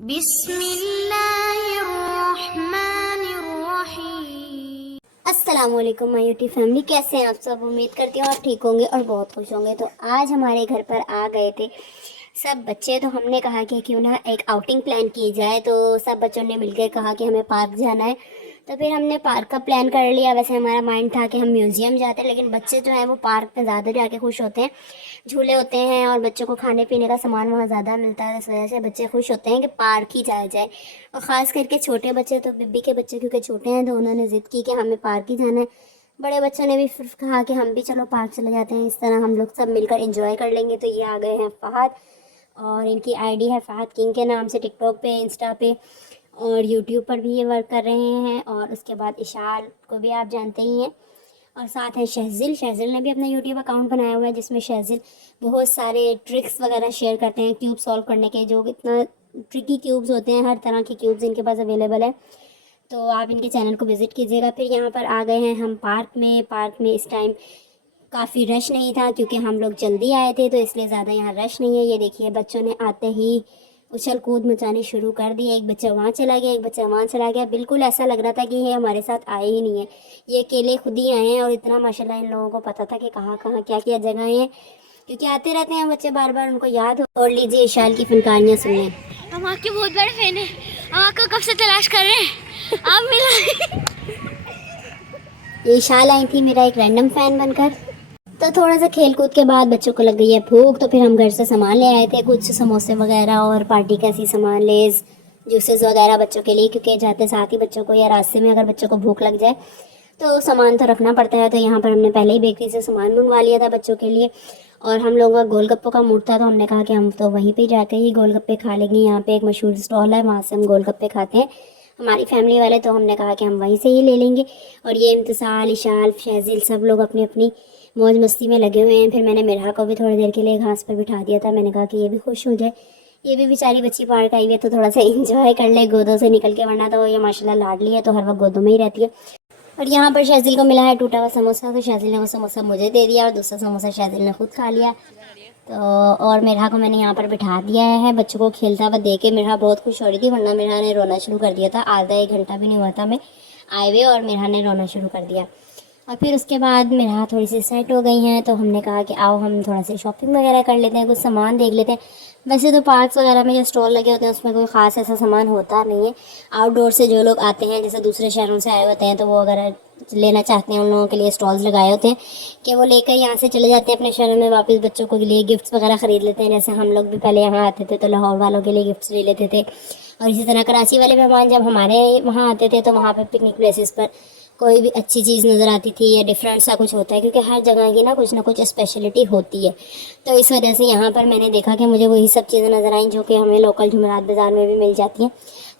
अस्सलामुअलैकुम my YouTube family, कैसे हैं आप सब। उम्मीद करती हूँ आप ठीक होंगे और बहुत खुश होंगे। तो आज हमारे घर पर आ गए थे सब बच्चे, तो हमने कहा कि क्यों ना एक आउटिंग प्लान की जाए। तो सब बच्चों ने मिलकर कहा कि हमें पार्क जाना है, तो फिर हमने पार्क का प्लान कर लिया। वैसे हमारा माइंड था कि हम म्यूज़ियम जाते हैं, लेकिन बच्चे जो हैं वो पार्क में ज़्यादा जाके खुश होते हैं। झूले होते हैं और बच्चों को खाने पीने का सामान वहाँ ज़्यादा मिलता है, इस वजह से बच्चे खुश होते हैं कि पार्क ही जाया जाए। और ख़ास करके छोटे बच्चे, तो बिब्बी के बच्चे क्योंकि छोटे हैं तो उन्होंने ज़िद की कि हमें पार्क ही जाना है। बड़े बच्चों ने भी फिर कहा कि हम भी चलो पार्क चले जाते हैं, इस तरह हम लोग सब मिलकर एंजॉय कर लेंगे। तो ये आ गए हैं फ़हद, और इनकी आईडी है फ़हद किंग के नाम से, टिकटॉक पे, इंस्टा पे और यूट्यूब पर भी ये वर्क कर रहे हैं। और उसके बाद इशाल को भी आप जानते ही हैं, और साथ है शहजिल। शहजिल ने भी अपना यूट्यूब अकाउंट बनाया हुआ है जिसमें शहजिल बहुत सारे ट्रिक्स वगैरह शेयर करते हैं क्यूब सॉल्व करने के, जो इतना ट्रिकी क्यूब्स होते हैं, हर तरह के क्यूब्स इनके पास अवेलेबल है। तो आप इनके चैनल को विज़िट कीजिएगा। फिर यहाँ पर आ गए हैं हम पार्क में। पार्क में इस टाइम काफ़ी रश नहीं था क्योंकि हम लोग जल्दी आए थे, तो इसलिए ज़्यादा यहाँ रश नहीं है। ये देखिए बच्चों ने आते ही उछल कूद मचानी शुरू कर दी। एक बच्चा वहाँ चला गया, एक बच्चा वहाँ चला गया। बिल्कुल ऐसा लग रहा था कि ये हमारे साथ आए ही नहीं है, ये अकेले खुद ही आए हैं। और इतना माशाल्लाह इन लोगों को पता था कि कहाँ कहाँ क्या क्या जगह हैं, क्योंकि आते रहते हैं बच्चे बार बार, उनको याद हो। और लीजिए इशाल की फनकारियाँ सुनिए। हम आपके बहुत बड़े फैन हैं, हम आपको कब से तलाश कर रहे हैं, आप मिला। ये इशाल आई थी मेरा एक रैंडम फ़ैन बनकर। तो थोड़ा सा खेल कूद के बाद बच्चों को लग गई है भूख, तो फिर हम घर से सामान ले आए थे, कुछ समोसे वगैरह और पार्टी का सी सामान, लेज़, जूसेस वगैरह बच्चों के लिए, क्योंकि जाते साथ ही बच्चों को या रास्ते में अगर बच्चों को भूख लग जाए तो सामान तो रखना पड़ता है। तो यहाँ पर हमने पहले ही बेकरी से सामान मंगवा लिया था बच्चों के लिए। और हम लोगों का गोलगप्पों का मूड था, तो हमने कहा कि हम तो वहीं पे जाके ही गोलगप्पे खा लेंगे। यहाँ पे एक मशहूर स्टॉल है, वहाँ से हम गोलगप्पे खाते हैं हमारी फैमिली वाले, तो हमने कहा कि हम वहीं से ही ले लेंगे। और ये इम्तिसाल, इशाल, शहजिल सब लोग अपनी अपनी मौज मस्ती में लगे हुए हैं। फिर मैंने मिरहा को भी थोड़ी देर के लिए घास पर बिठा दिया था। मैंने कहा कि ये भी खुश हो जाए, ये भी बेचारी बच्ची पार्क आई हुई है तो थोड़ा सा इंजॉय कर ले गोदों से निकल के, वरना तो ये माशाल्लाह लाडली है तो हर वक्त गोदों में ही रहती है। और यहाँ पर शहजिल को मिला है टूटा हुआ समोसा, तो शहजिल ने वो समोसा मुझे दे दिया और दूसरा समोसा शहजिल ने खुद खा लिया। तो और मिरहा को मैंने यहाँ पर बिठा दिया है, बच्चों को खेलता हुआ देख के मिरहा बहुत खुश हो रही थी, वरना मिरहा ने रोना शुरू कर दिया था। आधा एक घंटा भी नहीं हुआ था मैं आए हुए और मिरहा ने रोना शुरू कर दिया। और फिर उसके बाद मिरहा थोड़ी सी सेट हो गई हैं, तो हमने कहा कि आओ हम थोड़ा सी शॉपिंग वगैरह कर लेते हैं, कुछ सामान देख लेते हैं। वैसे तो पार्क्स वगैरह में जो स्टॉल लगे होते हैं उसमें कोई ख़ास ऐसा सामान होता नहीं है। आउटडोर से जो लोग आते हैं, जैसे दूसरे शहरों से आए होते हैं, तो वो अगर लेना चाहते हैं उन लोगों के लिए स्टॉल्स लगाए होते हैं कि वो लेकर यहाँ से चले जाते हैं अपने शहरों में वापस, बच्चों के लिए गिफ्ट्स वगैरह ख़रीद लेते हैं। जैसे हम लोग भी पहले यहाँ आते थे तो लाहौर वालों के लिए गिफ्ट्स ले लेते थे, और इसी तरह कराची वाले मेहमान जब हमारे वहाँ आते थे तो वहाँ पर पिकनिक प्लेसेस पर कोई भी अच्छी चीज़ नज़र आती थी या डिफरेंट सा कुछ होता है, क्योंकि हर जगह की ना कुछ स्पेशलिटी होती है। तो इस वजह से यहाँ पर मैंने देखा कि मुझे वही सब चीज़ें नज़र आई जो कि हमें लोकल जुमेरात बाज़ार में भी मिल जाती हैं।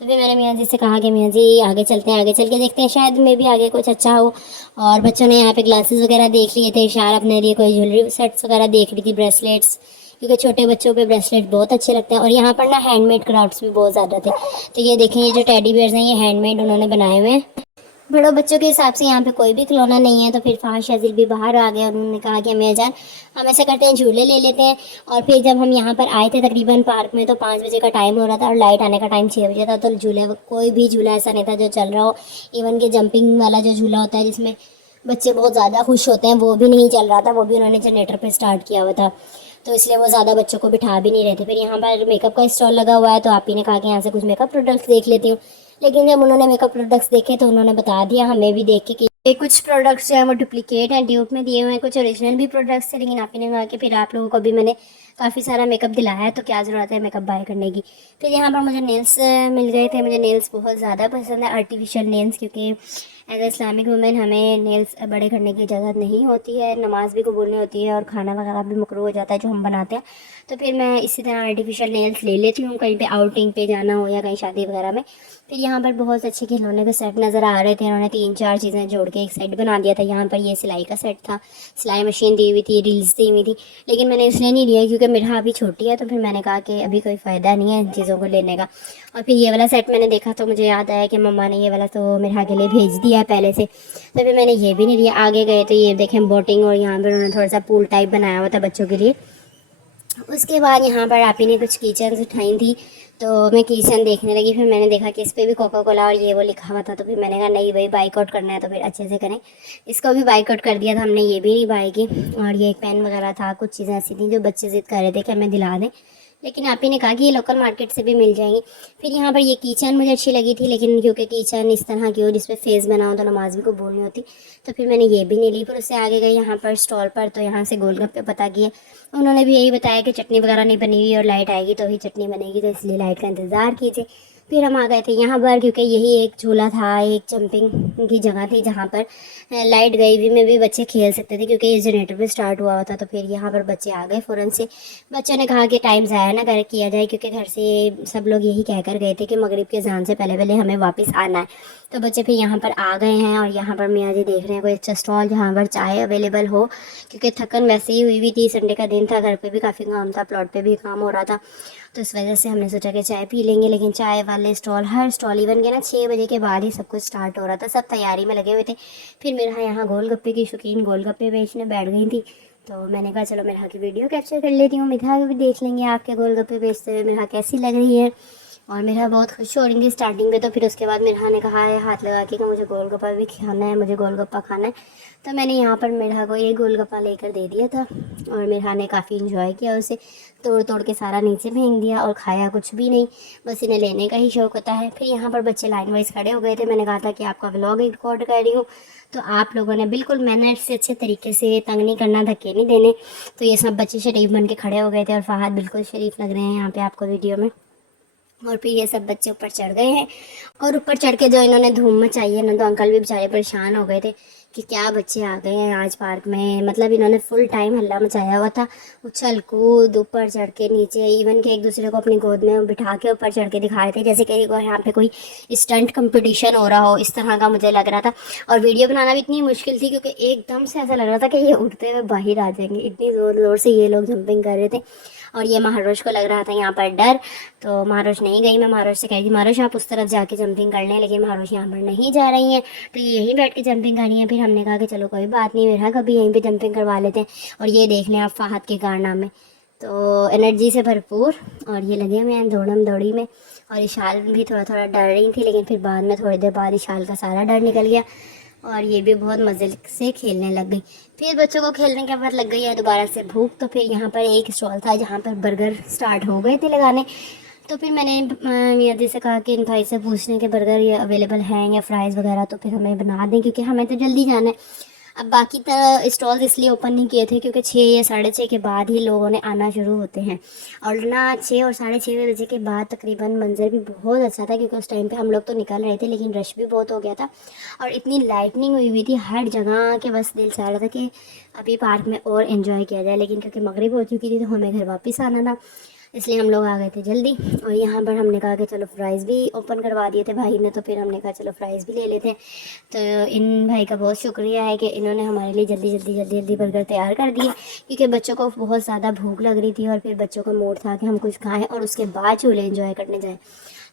तो फिर मैंने मियाँ जी से कहा कि मियाँ जी आगे चलते हैं, आगे चल के देखते हैं, शायद में भी आगे कुछ अच्छा हो। और बच्चों ने यहाँ पे ग्लासेस वगैरह देख लिए थे, इशारा अपने लिए कोई ज्वेलरी सेट्स वगैरह देख रही थी, ब्रेसलेट्स, क्योंकि छोटे बच्चों पे ब्रेसलेट बहुत अच्छे लगते हैं। और यहाँ पर ना हैंडमेड क्राफ्ट्स भी बहुत ज़्यादा थे। तो ये देखें, ये जो टेडी बियर्स हैं ये हैंडमेड उन्होंने बनाए हुए हैं। बड़ों बच्चों के हिसाब से यहाँ पे कोई भी खिलौना नहीं है। तो फिर फ़हद शहजिल भी बाहर आ गए और उन्होंने कहा कि हमें जान, हम ऐसा करते हैं झूले ले लेते हैं। और फिर जब हम यहाँ पर आए थे तकरीबन पार्क में तो 5 बजे का टाइम हो रहा था और लाइट आने का टाइम 6 बजे था, तो झूले कोई भी झूला ऐसा नहीं था जो चल रहा हो। इवन कि जंपिंग वाला जो झूला होता है जिसमें बच्चे बहुत ज़्यादा खुश होते हैं, वो भी नहीं चल रहा था, वो भी उन्होंने जनरेटर पर स्टार्ट किया हुआ था, तो इसलिए वो ज़्यादा बच्चों को बिठा भी नहीं रहे थे। फिर यहाँ पर मेकअप का स्टॉल लगा हुआ है, तो आप ही ने कहा कि यहाँ से कुछ मेकअप प्रोडक्ट्स देख लेती हूँ। लेकिन जब उन्होंने मेकअप प्रोडक्ट्स देखे तो उन्होंने बता दिया हमें भी देख के कि ये कुछ प्रोडक्ट्स जो हैं वो डुप्लीकेट हैं, ड्यूप में दिए हुए हैं, कुछ ओरिजिनल भी प्रोडक्ट्स थे। लेकिन आप ही ने कहा कि फिर आप लोगों को भी मैंने काफ़ी सारा मेकअप दिलाया है तो क्या ज़रूरत है मेकअप बाय करने की। फिर यहाँ पर मुझे नेल्स मिल गए थे। मुझे नेल्स बहुत ज़्यादा पसंद है, आर्टिफिशियल नेल्स, क्योंकि एज ए इस्लामिक वुमेन हमें नेल्स बड़े करने की इजाज़त नहीं होती है, नमाज भी कबूल नहीं होती है और खाना वगैरह भी मकरूह हो जाता है जो हम बनाते हैं। तो फिर मैं इसी तरह आर्टिफिशियल नेल्स ले लेती हूँ कहीं पे आउटिंग पे जाना हो या कहीं शादी वगैरह में। फिर यहाँ पर बहुत अच्छे खिलौने के सेट नज़र आ रहे थे, उन्होंने 3-4 चीज़ें जोड़ के एक सेट बना दिया था। यहाँ पर ये सिलाई का सेट था, सिलाई मशीन दी हुई थी, रील्स दी हुई थी, लेकिन मैंने इसलिए नहीं लिया क्योंकि मिरहा अभी छोटी है, तो फिर मैंने कहा कि अभी कोई फ़ायदा नहीं है इन चीज़ों को लेने का। और फिर ये वाला सेट मैंने देखा तो मुझे याद आया कि मम्मा ने ये वाला तो मिरहा के लिए भेज दिया है पहले से, तो फिर मैंने ये भी नहीं लिया। आगे गए तो ये देखें बोटिंग, और यहाँ पर उन्होंने थोड़ा सा पूल टाइप बनाया हुआ था बच्चों के लिए। उसके बाद यहाँ पर आप ही ने कुछ कीचेन्स उठाई थी, तो मैं किचन देखने लगी, फिर मैंने देखा कि इस पर भी कोका कोला और ये वो लिखा हुआ था, तो फिर मैंने कहा नहीं भाई, बाइकआउट करना है तो फिर अच्छे से करें। इसको भी बाइकआउट कर दिया था हमने, ये भी नहीं बाई की। और ये एक पेन वगैरह था, कुछ चीज़ें ऐसी थी जो बच्चे ज़िद कर रहे थे कि हमें दिला दें, लेकिन आप ही ने कहा कि ये लोकल मार्केट से भी मिल जाएंगी। फिर यहाँ पर ये कीचेन मुझे अच्छी लगी थी, लेकिन क्योंकि कीचेन इस तरह की हो जिसपे फेस बना हो तो नमाज भी को बोलनी होती, तो फिर मैंने ये भी नहीं ली। फिर उससे आगे गई यहाँ पर स्टॉल पर, तो यहाँ से गोलगप्पे पता किए। उन्होंने भी यही बताया कि चटनी वगैरह नहीं बनी हुई और लाइट आएगी तो ही चटनी बनेगी, तो इसलिए लाइट का इंतज़ार कीजिए। फिर हम आ गए थे यहाँ पर, क्योंकि यही एक झूला था, एक जंपिंग की जगह थी जहाँ पर लाइट गई हुई में भी बच्चे खेल सकते थे, क्योंकि ये जनरेटर भी स्टार्ट हुआ हुआ था। तो फिर यहाँ पर बच्चे आ गए फ़ौरन से। बच्चों ने कहा कि टाइम ज़ाया ना कर किया जाए, क्योंकि घर से सब लोग यही कह कर गए थे कि मगरिब के अज़ान से पहले पहले हमें वापस आना है। तो बच्चे फिर यहाँ पर आ गए हैं, और यहाँ पर मियाँ जी देख रहे हैं कोई अच्छा स्टॉल जहाँ पर चाय अवेलेबल हो, क्योंकि थकन वैसे ही हुई थी, संडे का दिन था, घर पे भी काफ़ी काम था, प्लॉट पे भी काम हो रहा था, तो इस वजह से हमने सोचा कि चाय पी लेंगे। लेकिन चाय वाले स्टॉल, हर स्टॉल इवन के ना 6 बजे के बाद ही सब कुछ स्टार्ट हो रहा था, सब तैयारी में लगे हुए थे। फिर मेरे यहाँ गोलगप्पे की शौकीन गोलगप्पे बेचने बैठ गई थी, तो मैंने कहा चलो मेरे की वीडियो कैप्चर कर लेती हूँ, मेरा भी देख लेंगे आपके गोलगप्पे बेचते हुए मेरा कैसी लग रही है। और मेरा बहुत खुश हो रही थी स्टार्टिंग में, तो फिर उसके बाद मेरा ने कहा है हाथ लगा के कि मुझे गोलगप्पा भी खाना है, मुझे गोलगप्पा खाना है। तो मैंने यहाँ पर मेरा को एक गोलगप्पा लेकर दे दिया था, और मेरा ने काफ़ी इन्जॉय किया, उसे तोड़ तोड़ के सारा नीचे फेंक दिया और खाया कुछ भी नहीं, बस इन्हें लेने का ही शौक़ होता है। फिर यहाँ पर बच्चे लाइन वाइज खड़े हो गए थे, मैंने कहा था कि आपका व्लॉग रिकॉर्ड कर रही हूँ, तो आप लोगों ने बिल्कुल मैनर्स से अच्छे तरीके से, तंग नहीं करना, धक्के नहीं देने। तो ये सब बच्चे शरीफ बन के खड़े हो गए थे, और फ़हाद बिल्कुल शरीफ लग रहे हैं यहाँ पे आपको वीडियो में। और फिर ये सब बच्चे ऊपर चढ़ गए हैं, और ऊपर चढ़ के जो इन्होंने धूम मचाई है ना, तो अंकल भी बेचारे परेशान हो गए थे कि क्या बच्चे आ गए हैं आज पार्क में। मतलब इन्होंने फुल टाइम हल्ला मचाया हुआ था, उछल कूद, ऊपर चढ़ के नीचे, इवन के एक दूसरे को अपनी गोद में बिठा के ऊपर चढ़ के दिखा रहे थे, जैसे कि यहाँ पे कोई स्टंट कंपटीशन हो रहा हो, इस तरह का मुझे लग रहा था। और वीडियो बनाना भी इतनी मुश्किल थी, क्योंकि एकदम से ऐसा लग रहा था कि ये उड़ते हुए बाहर आ जाएंगे, इतनी ज़ोर ज़ोर से ये लोग जंपिंग कर रहे थे। और ये महारोश को लग रहा था यहाँ पर डर, तो महारोश नहीं गई। मैं महारोश से कही थी महारोश आप उस तरफ जाके जंपिंग कर लें, लेकिन महारोश यहाँ पर नहीं जा रही हैं, तो ये यहीं बैठ के जंपिंग कर रही हैं। फिर हमने कहा कि चलो कोई बात नहीं, मेरा कभी यहीं पे जंपिंग करवा लेते हैं। और ये देख लें आप फ़हाद के कारनामे, तो एनर्जी से भरपूर, और ये लगे हुए हैं दौड़म दौड़ी में। और इशाल भी थोड़ा थोड़ा डर रही थी, लेकिन फिर बाद में थोड़ी देर बाद इशाल का सारा डर निकल गया, और ये भी बहुत मज़े से खेलने लग गई। फिर बच्चों को खेलने के बाद लग गई है दोबारा से भूख, तो फिर यहाँ पर एक स्टॉल था जहाँ पर बर्गर स्टार्ट हो गए थे लगाने। तो फिर मैंने मियाँ जी से कहा कि इन भाई से पूछने के बर्गर ये अवेलेबल हैं या फ्राइज़ वगैरह, तो फिर हमें बना दें, क्योंकि हमें तो जल्दी जाना है। अब बाकी स्टॉल्स इसलिए ओपन नहीं किए थे क्योंकि 6 या 6:30 के बाद ही लोगों ने आना शुरू होते हैं, और ना 6 और 6:30 बजे के बाद तकरीबन मंजर भी बहुत अच्छा था, क्योंकि उस टाइम पे हम लोग तो निकल रहे थे, लेकिन रश भी बहुत हो गया था, और इतनी लाइटनिंग हुई थी हर जगह के बस दिल चाह रहा था कि अभी पार्क में और इन्जॉय किया जाए। लेकिन क्योंकि मगरिब हो चुकी थी तो हमें घर वापस आना था, इसलिए हम लोग आ गए थे जल्दी। और यहाँ पर हमने कहा कि चलो फ्राइज़ भी ओपन करवा दिए थे भाई ने, तो फिर हमने कहा चलो फ्राइज़ भी ले लेते हैं। तो इन भाई का बहुत शुक्रिया है कि इन्होंने हमारे लिए जल्दी जल्दी जल्दी जल्दी बर्गर तैयार कर दिए, क्योंकि बच्चों को बहुत ज़्यादा भूख लग रही थी, और फिर बच्चों का मूड था कि हम कुछ खाएँ और उसके बाद चूल्हे एंजॉय करने जाएँ।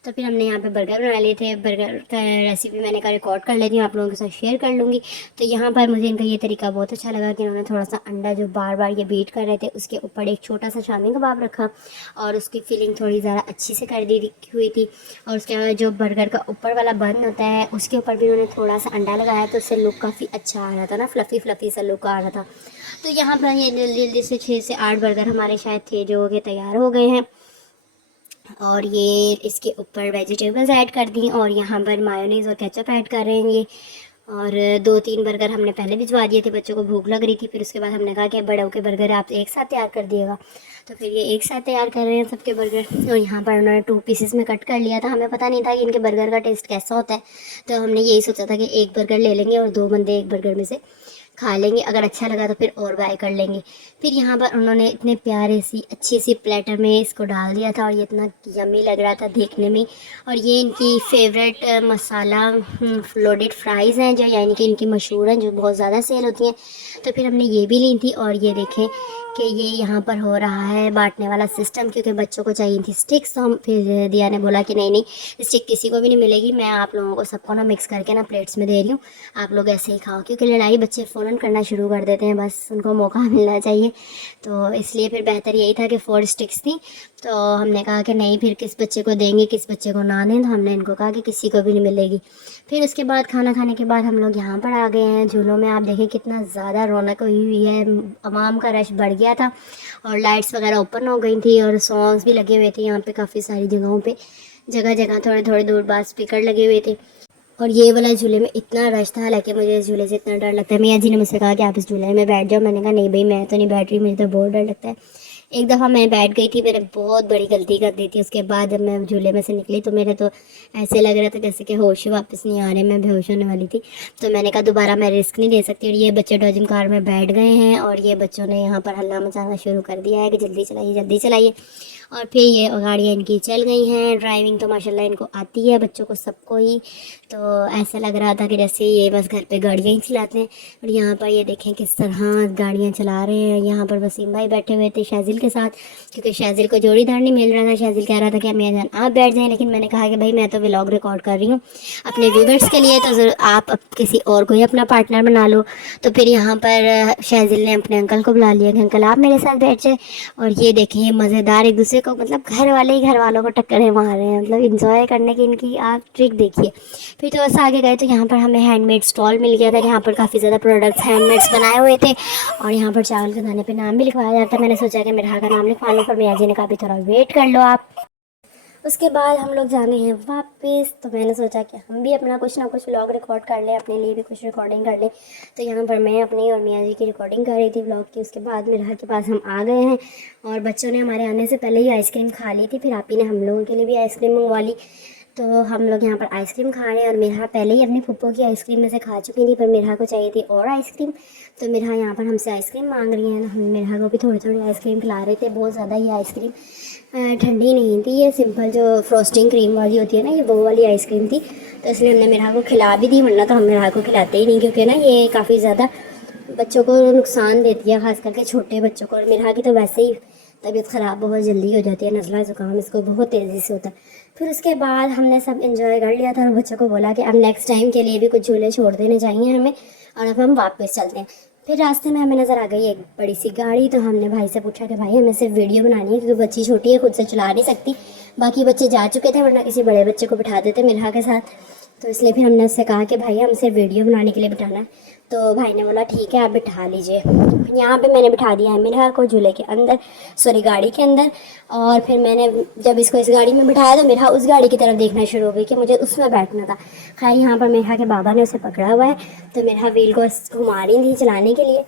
तो फिर हमने यहाँ पे बर्गर बना लिए थे। बर्गर का रेसिपी मैंने कहा रिकॉर्ड कर लेती हूँ, आप लोगों के साथ शेयर कर लूँगी। तो यहाँ पर मुझे इनका ये तरीका बहुत अच्छा लगा कि उन्होंने थोड़ा सा अंडा जो बार बार ये बीट कर रहे थे उसके ऊपर एक छोटा सा शामी कबाब रखा, और उसकी फिलिंग थोड़ी ज़्यादा अच्छी से कर दी हुई थी। और उसके बाद जो बर्गर का ऊपर वाला बन होता है उसके ऊपर भी उन्होंने थोड़ा सा अंडा लगाया, तो उससे लुक काफ़ी अच्छा आ रहा था ना, फ्लफ़ी फ्लफ़ी सा लुक आ रहा था। तो यहाँ पर ये जल्दी जल्दी से 6 से 8 बर्गर हमारे शायद थे जो कि तैयार हो गए हैं, और ये इसके ऊपर वेजिटेबल्स ऐड कर दी, और यहाँ पर मायोनीज़ और केचप ऐड कर रहे हैं ये। और 2-3 बर्गर हमने पहले भिजवा दिए थे, बच्चों को भूख लग रही थी। फिर उसके बाद हमने कहा कि बड़ों के बर्गर आप एक साथ तैयार कर दिएगा, तो फिर ये एक साथ तैयार कर रहे हैं सबके बर्गर। और यहाँ पर उन्होंने 2 पीसेस में कट कर लिया था, हमें पता नहीं था कि इनके बर्गर का टेस्ट कैसा होता है, तो हमने यही सोचा था कि एक बर्गर ले लेंगे और 2 बंदे एक बर्गर में से खा लेंगे, अगर अच्छा लगा तो फिर और बाय कर लेंगे। फिर यहाँ पर उन्होंने इतने प्यारे सी अच्छी सी प्लेटर में इसको डाल दिया था, और ये इतना यमी लग रहा था देखने में। और ये इनकी फेवरेट मसाला लोडेड फ्राइज़ हैं, जो यानी कि इनकी मशहूर हैं, जो बहुत ज़्यादा सेल होती हैं। तो फिर हमने ये भी ली थी, और ये देखें कि ये यहाँ पर हो रहा है बांटने वाला सिस्टम, क्योंकि बच्चों को चाहिए थी स्टिक्स। तो हम फिर दिया ने बोला कि नहीं नहीं स्टिक किसी को भी नहीं मिलेगी, मैं आप लोगों को सबको ना मिक्स करके ना प्लेट्स में दे रही हूँ, आप लोग ऐसे ही खाओ, क्योंकि लड़ाई बच्चे फ़ौरन करना शुरू कर देते हैं, बस उनको मौका मिलना चाहिए। तो इसलिए फिर बेहतर यही था कि 4 स्टिक्स थी, तो हमने कहा कि नहीं, फिर किस बच्चे को देंगे किस बच्चे को ना दें, तो हमने इनको कहा कि किसी को भी नहीं मिलेगी। फिर उसके बाद खाना खाने के बाद हम लोग यहाँ पर आ गए हैं झूलों में। आप देखें कितना ज़्यादा रौनक हुई हुई है, आवाम का रश बढ़ गया था और लाइट्स वगैरह ओपन हो गई थी और सॉन्ग्स भी लगे हुए थे यहाँ पे काफ़ी सारी जगहों पे, जगह जगह थोड़े थोड़े दूर बाद स्पीकर लगे हुए थे। और ये वाला झूले में इतना रश था, हालांकि मुझे इस झूले से इतना डर लगता है। मियाँ जी ने मुझसे कहा कि आप इस झूले में बैठ जाओ, मैंने कहा नहीं भाई मैं तो नहीं बैठ रही, मुझे तो बहुत डर लगता है। एक दफ़ा मैं बैठ गई थी, मैंने बहुत बड़ी गलती कर दी थी। उसके बाद जब मैं झूले में से निकली तो मेरे तो ऐसे लग रहा था जैसे कि होश वापस नहीं आ रहे, मैं बेहोश होने वाली थी। तो मैंने कहा दोबारा मैं रिस्क नहीं ले सकती। और ये बच्चे डॉजिंग कार में बैठ गए हैं और ये बच्चों ने यहाँ पर हल्ला मचाना शुरू कर दिया है कि जल्दी चलाइए जल्दी चलाइए। और फिर ये गाड़ियाँ इनकी चल गई हैं। ड्राइविंग तो माशाल्लाह इनको आती है बच्चों को सबको ही। तो ऐसा लग रहा था कि जैसे ये बस घर पे गाड़ियाँ ही चलाते हैं। और यहाँ पर ये देखें किस तरह गाड़ियाँ चला रहे हैं। यहाँ पर वसीम भाई बैठे हुए थे शाजिल के साथ, क्योंकि शाजिल को जोड़ीदार नहीं मिल रहा था। शाजिल कह रहा था कि मियाँ जान आप बैठ जाएँ, लेकिन मैंने कहा कि भाई मैं तो व्लॉग रिकॉर्ड कर रही हूँ अपने व्यूवर्स के लिए, तो आप अब किसी और को ही अपना पार्टनर बना लो। तो फिर यहाँ पर शाजिल ने अपने अंकल को बुला लिया कि अंकल आप मेरे साथ बैठ जाए। और ये देखें ये मज़ेदार एक दूसरे को, मतलब घर वाले ही घर वालों को टक्करें मार रहे हैं, मतलब इंजॉय करने की इनकी आप ट्रिक देखिए। फिर तो ऐसा आगे गए तो यहाँ पर हमें हैंडमेड स्टॉल मिल गया था। यहाँ पर काफ़ी ज़्यादा प्रोडक्ट्स हैंडमेड्स बनाए हुए थे और यहाँ पर चावल के दाने पे नाम भी लिखवाया जाता है। मैंने सोचा कि मेरा का नाम लिखवा लो, पर मियाँ जी ने कहा भी थोड़ा वेट कर लो आप। उसके बाद हम लोग जाने हैं वापस। तो मैंने सोचा कि हम भी अपना कुछ ना कुछ व्लॉग रिकॉर्ड कर लें, अपने लिए भी कुछ रिकॉर्डिंग कर लें। तो यहाँ पर मैं अपनी और मियाँ जी की रिकॉर्डिंग कर रही थी व्लॉग की। उसके बाद मेरा के पास हम आ गए हैं और बच्चों ने हमारे आने से पहले ही आइसक्रीम खा ली थी। फिर आप ही ने हम लोगों के लिए भी आइसक्रीम मंगवा ली। तो हम लोग यहाँ पर आइसक्रीम खा रहे हैं और मेरा पहले ही अपनी फुप्पो की आइसक्रीम में से खा चुकी थी, पर मेरा को चाहिए थी और आइसक्रीम। तो मेरा यहाँ पर हमसे आइसक्रीम मांग रही है। हम मेरा को भी थोड़ी थोड़ी आइसक्रीम खिला रहे थे। बहुत ज़्यादा ये आइसक्रीम ठंडी नहीं थी, ये सिंपल जो फ्रोस्टिंग क्रीम वाली होती है ना, ये वो वाली आइसक्रीम थी। तो इसलिए हमने मेरा को खिला भी दी, वरना तो हम मेरा को खिलाते ही नहीं, क्योंकि ना ये काफ़ी ज़्यादा बच्चों को नुकसान देती है, खास करके छोटे बच्चों को। और मेरा की तो वैसे ही तबीयत ख़राब बहुत जल्दी हो जाती है, नज़ला ज़ुकाम इसको बहुत तेज़ी से होता है। फिर उसके बाद हमने सब एंजॉय कर लिया था और बच्चों को बोला कि अब नेक्स्ट टाइम के लिए भी कुछ झूले छोड़ देने चाहिए हमें, और अब हम वापस चलते हैं। फिर रास्ते में हमें नज़र आ गई एक बड़ी सी गाड़ी। तो हमने भाई से पूछा कि भाई हमें सिर्फ वीडियो बनानी है, क्योंकि बच्ची छोटी है, खुद से चला नहीं सकती। बाकी बच्चे जा चुके थे, वरना किसी बड़े बच्चे को बिठा देते मिल्हा के साथ। तो इसलिए फिर हमने उससे कहा कि भाई हम सिर्फ वीडियो बनाने के लिए बिठाना है। तो भाई ने बोला ठीक है आप बिठा लीजिए। यहाँ पे मैंने बिठा दिया है मिल्हा को झूले के अंदर, सॉरी गाड़ी के अंदर। और फिर मैंने जब इसको इस गाड़ी में बिठाया तो मिल्हा उस गाड़ी की तरफ देखना शुरू हो गई कि मुझे उसमें बैठना था। खैर यहाँ पर मिल्हा के बाबा ने उसे पकड़ा हुआ है, तो मिल्हा व्हील को घुमा रही थी चलाने के लिए।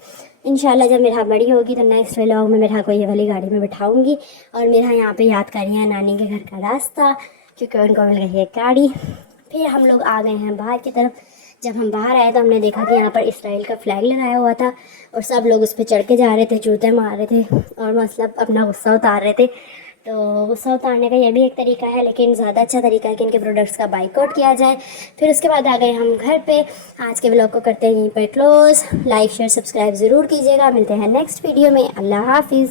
इंशाल्लाह जब मिल्हा बड़ी होगी तो नेक्स्ट व्लॉग में मिल्हा को ये वाली गाड़ी में बिठाऊंगी। और मिल्हा यहाँ पे याद कर रही है नानी के घर का रास्ता, क्योंकि उनको मिल गई है गाड़ी। फिर हम लोग आ गए हैं बाहर की तरफ। जब हम बाहर आए तो हमने देखा कि यहाँ पर इसराइल का फ्लैग लगाया हुआ था और सब लोग उस पर चढ़ के जा रहे थे, जूते मार रहे थे और मतलब अपना गुस्सा उतार रहे थे। तो गुस्सा उतारने का ये भी एक तरीका है, लेकिन ज़्यादा अच्छा तरीका है कि इनके प्रोडक्ट्स का बाइकआउट किया जाए। फिर उसके बाद आ गए हम घर पे। आज के व्लॉग को करते हैं यहीं पर क्लोज। लाइक शेयर सब्सक्राइब ज़रूर कीजिएगा। मिलते हैं नेक्स्ट वीडियो में। अल्लाह हाफिज़।